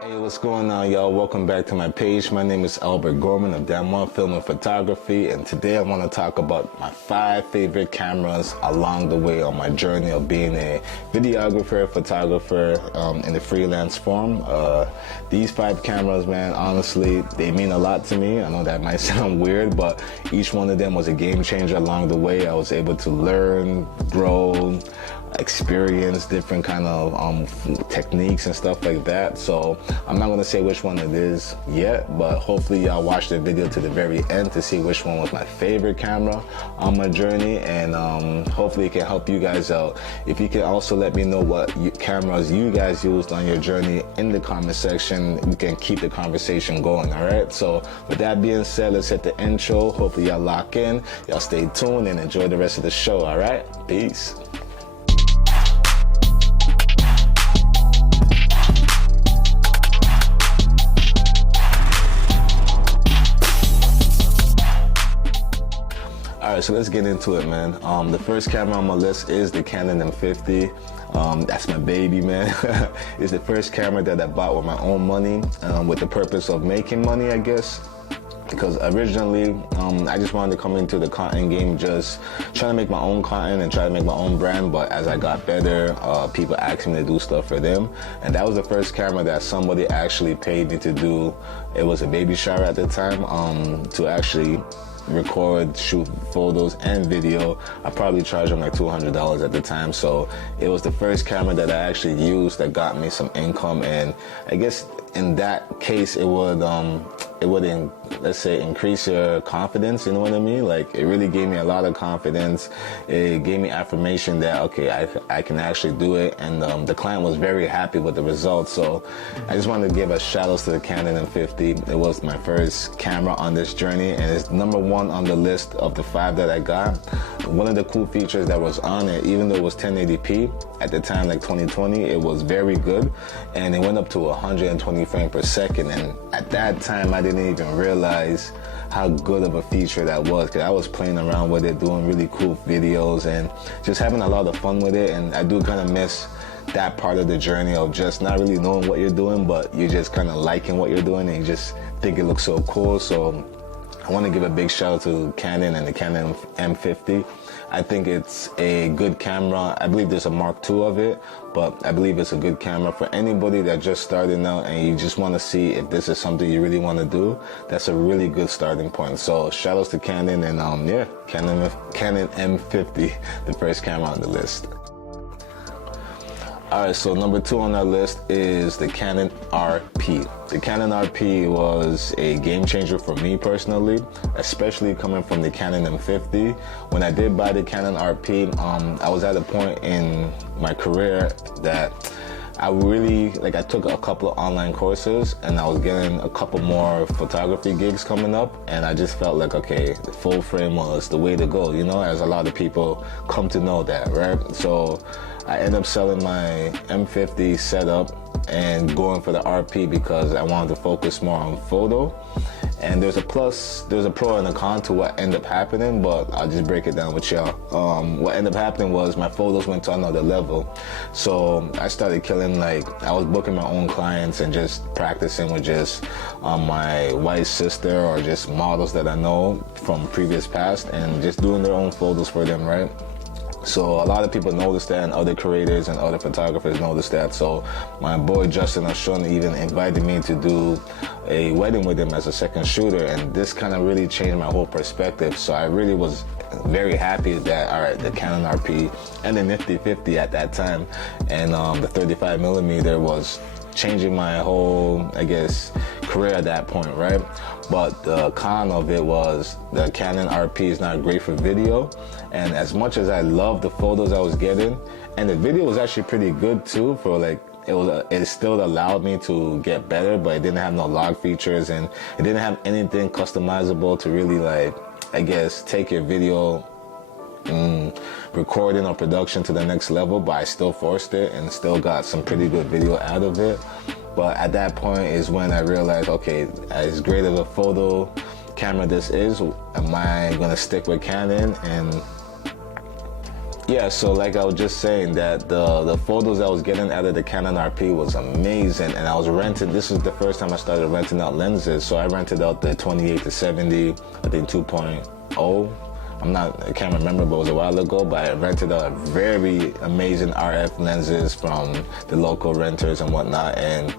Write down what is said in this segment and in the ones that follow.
Hey, what's going on, y'all? Welcome back to my page. My name is Albert Gorman of Dan One Film and Photography, and today I want to talk about my 5 favorite cameras along the way on my journey of being a videographer, photographer in the freelance form. These 5 cameras, man, honestly, they mean a lot to me. I know that might sound weird, but each one of them was a game changer along the way. I was able to learn, grow, experience different kind of techniques and stuff like that. So I'm not going to say which one it is yet, but hopefully y'all watch the video to the very end to see which one was my favorite camera on my journey, and hopefully it can help you guys out. If you can also let me know what cameras you guys used on your journey in the comment section, we can keep the conversation going. All right, so with that being said, let's hit the intro. Hopefully y'all lock in, y'all stay tuned and enjoy the rest of the show. All right, peace. Alright, so let's get into it, man. The first camera on my list is the Canon M50. That's my baby, man. It's the first camera that I bought with my own money, with the purpose of making money, I guess. Because originally, I just wanted to come into the content game just trying to make my own content and try to make my own brand. But as I got better, people asked me to do stuff for them. And that was the first camera that somebody actually paid me to do. It was a baby shower at the time, to actually record, shoot photos and video. I probably charged them like $200 at the time. So it was the first camera that I actually used that got me some income. And I guess in that case, it would let's say increase your confidence, you know what I mean? Like, it really gave me a lot of confidence. It gave me affirmation that okay, I can actually do it, and the client was very happy with the results. So I just wanted to give a shout out to the Canon M50. It was my first camera on this journey, and it's number 1 on the list of the 5 that I got. One of the cool features that was on it, even though it was 1080p at the time, like 2020, it was very good, and it went up to 120 frames per second. And at that time, I didn't even realize how good of a feature that was, because I was playing around with it, doing really cool videos and just having a lot of fun with it. And I do kind of miss that part of the journey of just not really knowing what you're doing, but you're just kind of liking what you're doing and you just think it looks so cool. So I want to give a big shout out to Canon and the Canon M50. I think it's a good camera. I believe there's a Mark II of it, but I believe it's a good camera for anybody that just started out and you just want to see if this is something you really want to do. That's a really good starting point. So shout outs to Canon, and yeah, Canon M50, the first camera on the list. Alright, so number 2 on our list is the Canon RP. The Canon RP was a game changer for me personally, especially coming from the Canon M50. When I did buy the Canon RP, I was at a point in my career that I really, I took a couple of online courses and I was getting a couple more photography gigs coming up, and I just felt like, okay, the full frame was the way to go, you know, as a lot of people come to know that, right? So I ended up selling my M50 setup and going for the RP because I wanted to focus more on photo. And there's a pro and a con to what ended up happening, but I'll just break it down with y'all. What ended up happening was my photos went to another level. So I started killing, I was booking my own clients and just practicing with just my wife's sister or just models that I know from previous past, and just doing their own photos for them, right? So a lot of people noticed that, and other creators and other photographers noticed that. So my boy Justin Ashun even invited me to do a wedding with him as a second shooter, and this kind of really changed my whole perspective. So I really was very happy that, all right, the Canon RP and the Nifty 50 at that time, and the 35mm was changing my whole, I guess, career at that point, right? But the con of it was the Canon RP is not great for video, and as much as I loved the photos I was getting, and the video was actually pretty good too, for it still allowed me to get better, but it didn't have no log features, and it didn't have anything customizable to really, I guess, take your video recording or production to the next level. But I still forced it and still got some pretty good video out of it. But at that point is when I realized, okay, as great of a photo camera this is, am I gonna stick with Canon? And Yeah, so like I was just saying that the photos I was getting out of the Canon RP was amazing, and I was renting. This is the first time I started renting out lenses, so I rented out the 28 to 70, I think 2.0. I can't remember, but it was a while ago, but I rented out very amazing RF lenses from the local renters and whatnot, and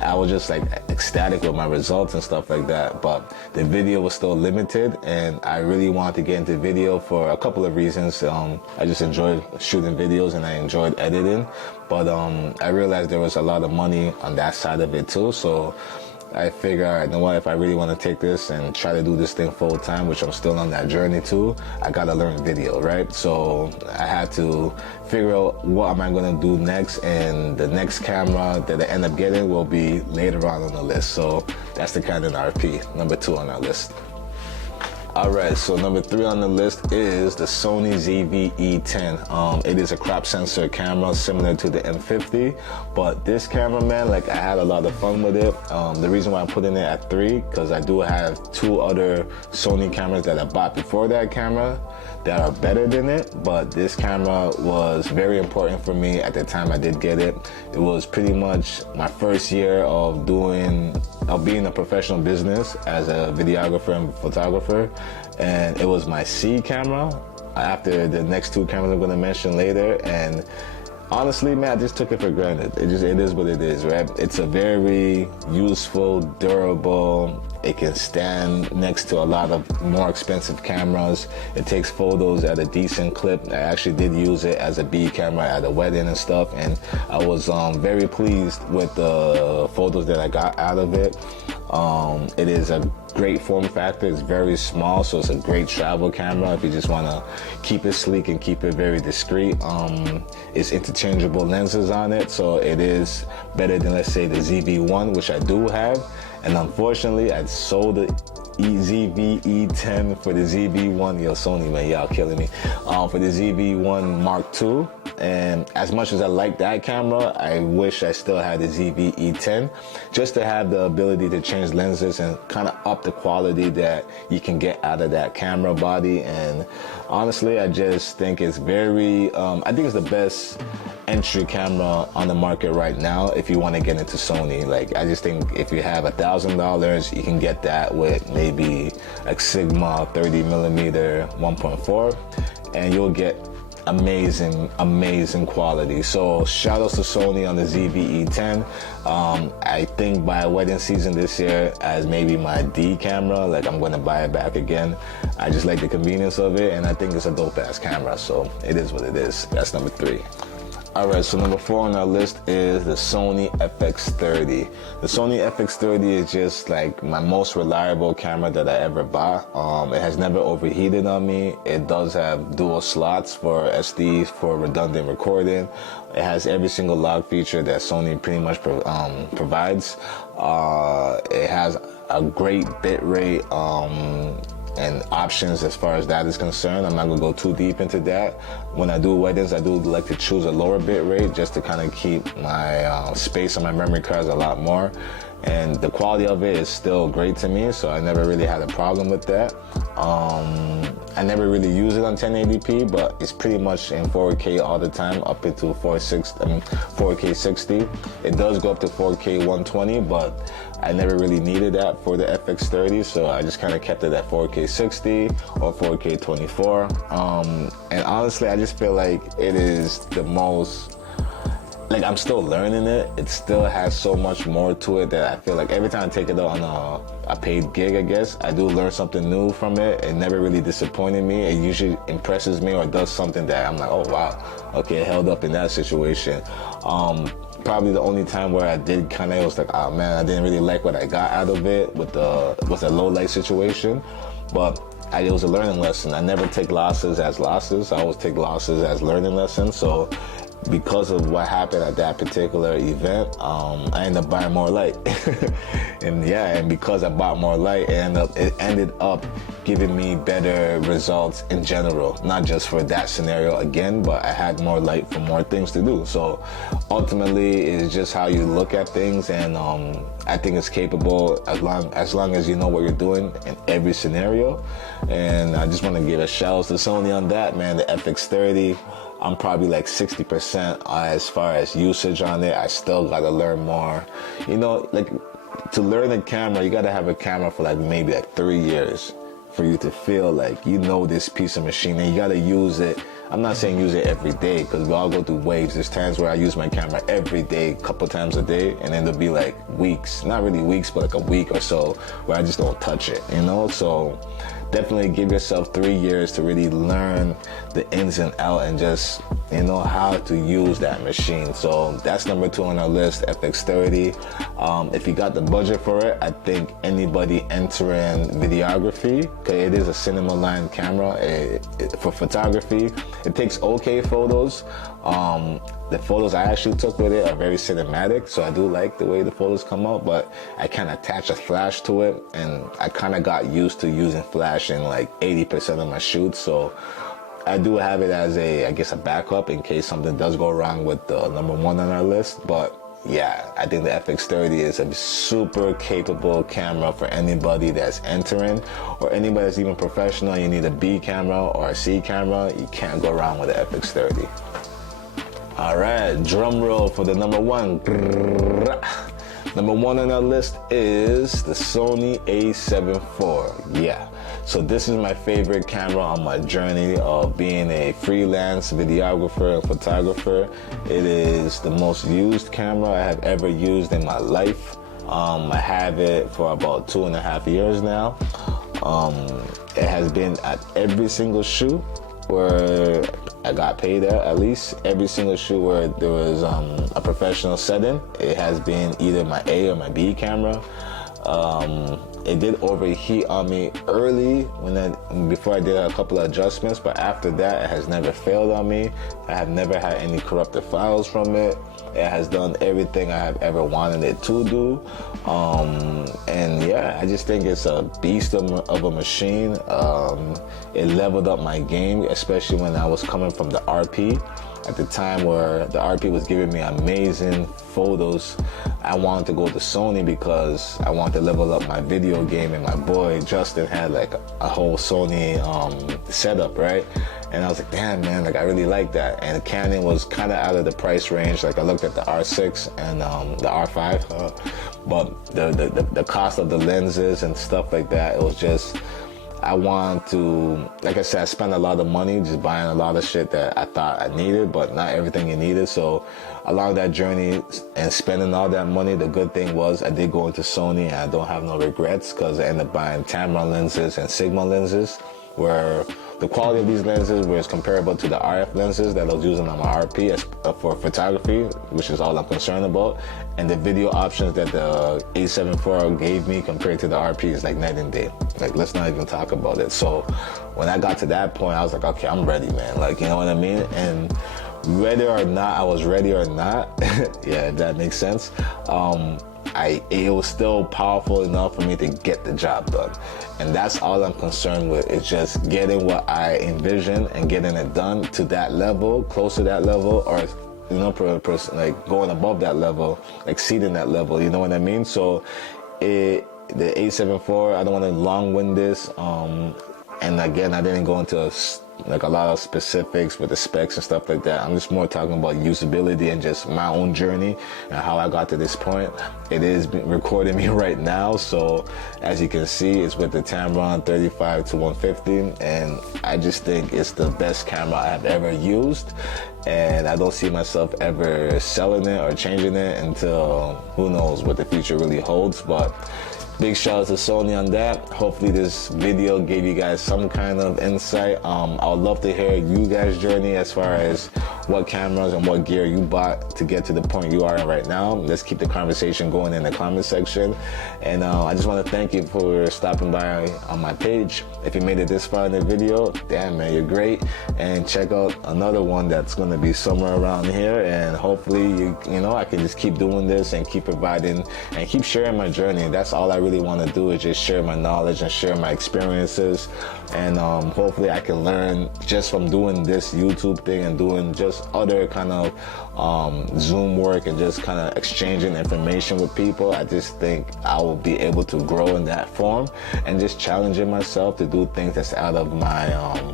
I was just like ecstatic with my results and stuff like that. But the video was still limited, and I really wanted to get into video for a couple of reasons. I just enjoyed shooting videos and I enjoyed editing, but I realized there was a lot of money on that side of it too. So I figured, all right, you know what, if I really want to take this and try to do this thing full time, which I'm still on that journey too, I gotta learn video, right? So I had to figure out what am I gonna do next, and the next camera that I end up getting will be later on the list. So that's the Canon RP, number 2 on our list. Alright, so number 3 on the list is the Sony ZV-E10. It is a crop sensor camera similar to the M50, but this camera, man, like I had a lot of fun with it. The reason why I'm putting it at 3, because I do have 2 other Sony cameras that I bought before that camera that are better than it, but this camera was very important for me at the time I did get it. It was pretty much my first year of being a professional business as a videographer and photographer, and it was my C camera after the next 2 cameras I'm going to mention later. And honestly, man, I just took it for granted. It is what it is, right? It's a very useful, durable. It can stand next to a lot of more expensive cameras. It takes photos at a decent clip. I actually did use it as a B camera at a wedding and stuff, and I was very pleased with the photos that I got out of it. It is a great form factor. It's very small, so it's a great travel camera if you just want to keep it sleek and keep it very discreet. It's interchangeable lenses on it, so it is better than, let's say, the ZV-1, which I do have. And unfortunately, I sold the ZV-E10 for the ZV-1. Yo, Sony, man, y'all killing me. For the ZV-1 Mark II. And as much as I like that camera, I wish I still had the ZV-E10 just to have the ability to change lenses and kind of up the quality that you can get out of that camera body. And honestly, I just think it's I think it's the best entry camera on the market right now if you want to get into Sony. Like, I just think if you have $1,000, you can get that with maybe a Sigma 30mm 1.4, and you'll get amazing quality. So shout outs to Sony on the ZV-E10. I think by wedding season this year, as maybe my D camera, like I'm gonna buy it back again. I just like the convenience of it, and I think it's a dope ass camera, so it is what it is. That's number 3. Alright, so number 4 on our list is the Sony FX30. The Sony FX30 is just like my most reliable camera that I ever bought. It has never overheated on me. It does have dual slots for SD for redundant recording. It has every single log feature that Sony pretty much provides. It has a great bit rate and options as far as that is concerned. I'm not gonna go too deep into that. When I do weddings, I do like to choose a lower bit rate just to kind of keep my space on my memory cards a lot more. And the quality of it is still great to me, so I never really had a problem with that. I never really use it on 1080p, but it's pretty much in 4K all the time, up into 4K 60. It does go up to 4K 120, but I never really needed that for the FX30, so I just kind of kept it at 4K 60 or 4K 24. And honestly, I just feel like it is the most, like, I'm still learning it. It still has so much more to it that I feel like every time I take it out on a paid gig, I guess, I do learn something new from it. It never really disappointed me. It usually impresses me or does something that I'm like, oh wow, okay, it held up in that situation. Probably the only time where I did kind of, was like, oh man, I didn't really like what I got out of it with a low light situation, but it was a learning lesson. I never take losses as losses. I always take losses as learning lessons. So because of what happened at that particular event, I ended up buying more light. And because I bought more light, it ended up giving me better results in general, not just for that scenario again, but I had more light for more things to do. So ultimately it's just how you look at things, and I think it's capable as long as you know what you're doing in every scenario. And I just want to give a shout out to Sony on that, man. The FX30, I'm probably like 60% as far as usage on it. I still gotta learn more. You know, like to learn a camera, you gotta have a camera for like maybe like 3 years for you to feel like you know this piece of machine, and you gotta use it. I'm not saying use it every day, because we all go through waves. There's times where I use my camera every day, a couple times a day, and then there'll be like weeks, not really weeks, but like a week or so where I just don't touch it, you know? So definitely give yourself 3 years to really learn the ins and out and just, you know, how to use that machine. So that's number 2 on our list, FX30. If you got the budget for it, I think anybody entering videography, because it is a cinema line camera, for photography, it takes okay photos. The photos I actually took with it are very cinematic, so I do like the way the photos come out, but I can attach a flash to it, and I kind of got used to using flash in like 80% of my shoots. So I do have it as I guess a backup in case something does go wrong with the number 1 on our list. But yeah, I think the FX30 is a super capable camera for anybody that's entering, or anybody that's even professional. You need a B camera or a C camera, you can't go wrong with the FX30. All right, drum roll for the number 1. Number 1 on our list is the Sony A7 IV. Yeah, so this is my favorite camera on my journey of being a freelance videographer and photographer. It is the most used camera I have ever used in my life. I have it for about 2.5 years now. It has been at every single shoot where I got paid at least every single shoot where there was a professional setting. It has been either my A or my B camera. It did overheat on me early before I did a couple of adjustments, but after that it has never failed on me. I have never had any corrupted files from it. It has done everything I have ever wanted it to do. And yeah, I just think it's a beast of a machine. It leveled up my game, especially when I was coming from the RP. At the time where the RP was giving me amazing photos, I wanted to go to Sony because I wanted to level up my video game, and my boy Justin had like a whole Sony setup, right? And I was like, damn man, like I really like that. And Canon was kind of out of the price range. Like I looked at the R6 and the R5, but the cost of the lenses and stuff like that, it was just, I want to, like I said, I spent a lot of money just buying a lot of shit that I thought I needed, but not everything you needed. So along that journey and spending all that money, the good thing was I did go into Sony, and I don't have no regrets, because I ended up buying Tamron lenses and Sigma lenses, where the quality of these lenses was comparable to the RF lenses that I was using on my RP for photography, which is all I'm concerned about. And the video options that the A7 IV gave me compared to the RP is like night and day. Like, let's not even talk about it. So when I got to that point, I was like, okay, I'm ready, man. Like, you know what I mean? And whether or not I was ready or not, yeah, if that makes sense, it was still powerful enough for me to get the job done. And that's all I'm concerned with. It's just getting what I envision and getting it done to that level, close to that level, or you know, like going above that level, exceeding that level, you know what I mean? So the A7 IV, I don't want to long-wind this. And again, I didn't go into like a lot of specifics with the specs and stuff like that. I'm just more talking about usability and just my own journey and how I got to this point. It is recording me right now, so as you can see, it's with the Tamron 35 to 150, and I just think it's the best camera I have ever used, and I don't see myself ever selling it or changing it until who knows what the future really holds. But big shout out to Sony on that. Hopefully this video gave you guys some kind of insight. I would love to hear you guys' journey as far as what cameras and what gear you bought to get to the point you are in right now. Let's keep the conversation going in the comment section. And I just want to thank you for stopping by on my page. If you made it this far in the video, damn man, you're great. And check out another one that's going to be somewhere around here. And hopefully, you know, I can just keep doing this and keep providing and keep sharing my journey. That's all I really want to do, is just share my knowledge and share my experiences. And hopefully I can learn just from doing this YouTube thing and doing just other kind of Zoom work and just kind of exchanging information with people. I just think I will be able to grow in that form and just challenging myself to do things that's out of my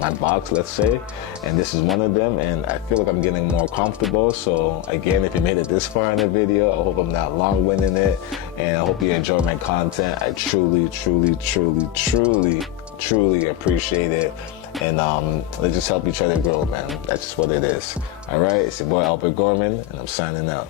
my box, let's say. And this is one of them, and I feel like I'm getting more comfortable. So again, if you made it this far in the video, I hope I'm not long-winding it, and I hope you enjoy my content. I truly appreciate it. And let's just help each other grow, man. That's just what it is. All right, it's your boy Albert Gorman, and I'm signing out.